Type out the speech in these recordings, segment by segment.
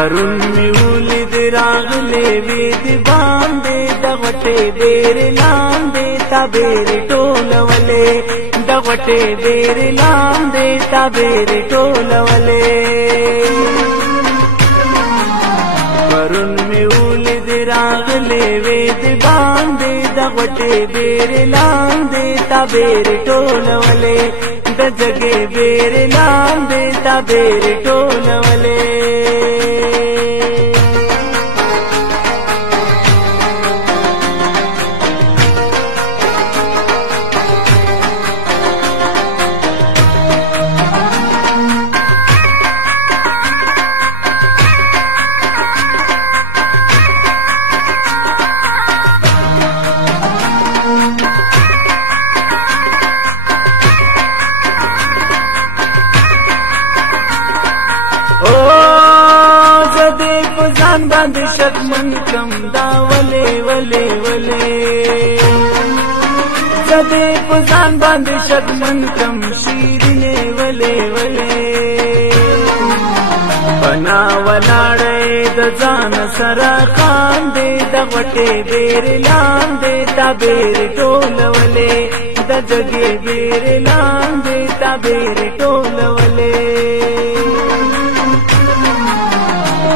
پرون می ولید راغلې وې د باندې د غټې ډېر لاندې تابېر ټولولې د غټې ډېر لاندې تابېر ټولولې پرون می ولید راغلې وې د باندې د غټې ډېر لاندې تابېر ټولولې د جګې ډېر لاندې تابېر ټولولې ځان باندې شکمن کم دا ولې ولې ولې زدې په ځان باندې شکمن کم شیرینې ولې ولې بنا ولاړې د ځان سره خان دې د غټې ډېر لاندې تابېر ټولولې د جګې ډېر لاندې تابېر ټولولې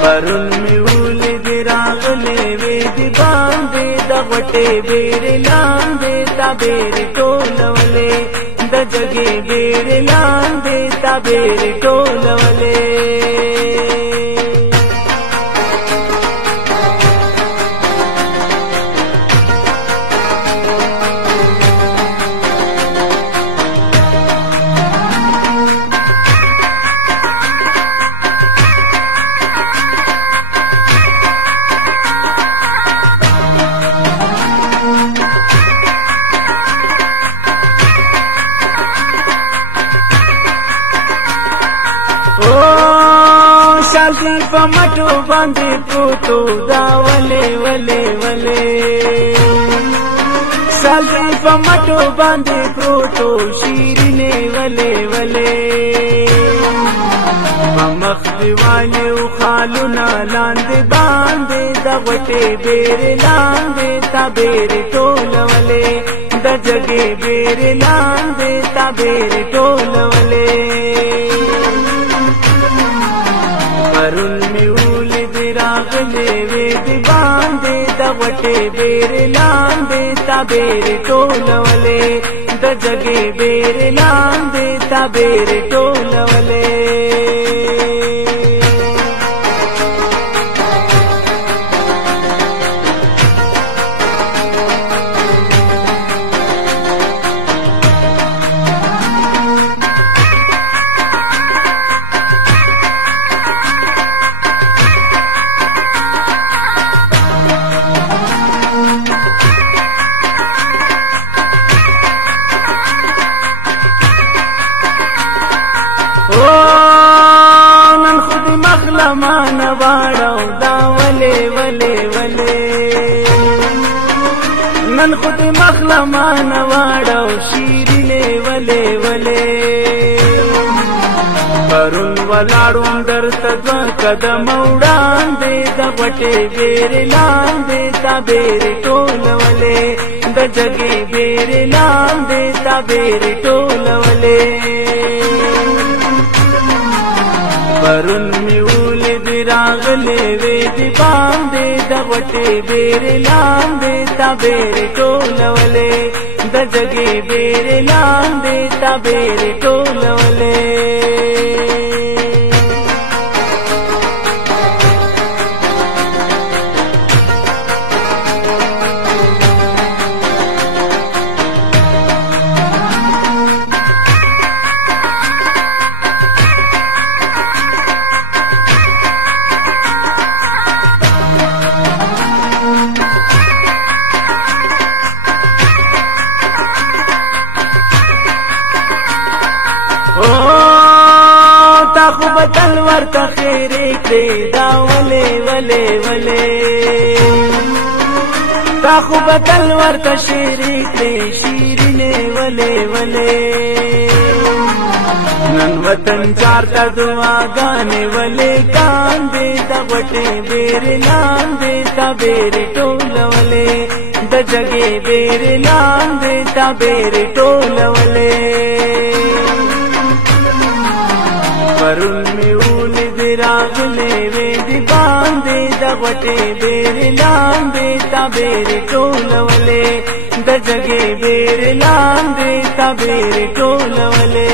پرون می ولید راغلې وې د باندې د غټې ډېر لاندې تابېر ټولولې د جګې ډېر لاندې تابېر ټولولې شالدی په مټو باندې پروتو دا ولې ولې ولې شالدی په مټو باندې پروتو شیرینې ولې ولې مخ دیوالې او خالونه لاندې باندې د غټې ډېر لاندې تابېر ټولولې د جګې ډېر لاندې تابېر ټولولې پرون می ولید راغلې وې د باندې د غټې ډېر لاندې تابېر ټولولې د جګې ډېر لاندې تابېر ټولولې مان واړو دا ولې ولې ولې نن خود مخله مان واړو شیرینې ولې ولې پرون ولاړو درته دوه قدم وړاندې د غټې ډېر لاندې تابېر ټولولې د جګې ډېر لاندې تابېر ټولولې پرون می ولید راغلې وې د باندې د غټې ډېر لاندې تابېر ټولولې د جګې ډېر لاندې تابېر ټولولې خو بدل ورته خیرې کړې دا ولې ولې ولې تا خو بدل ورته شیرې کړې شیرینې ولې ولې नन वतन चारता दुआ गाने वाले कांदे दवटे बेरे लांदे बेरे टोलवले द जगे बेरे लांदे बेरे टोलवले वरुण में ऊल दिरागले वेदी बांदे दवटे बेरे लांदे बेरे टोलवले द जगे बेरे लांदे बेरे टोलवले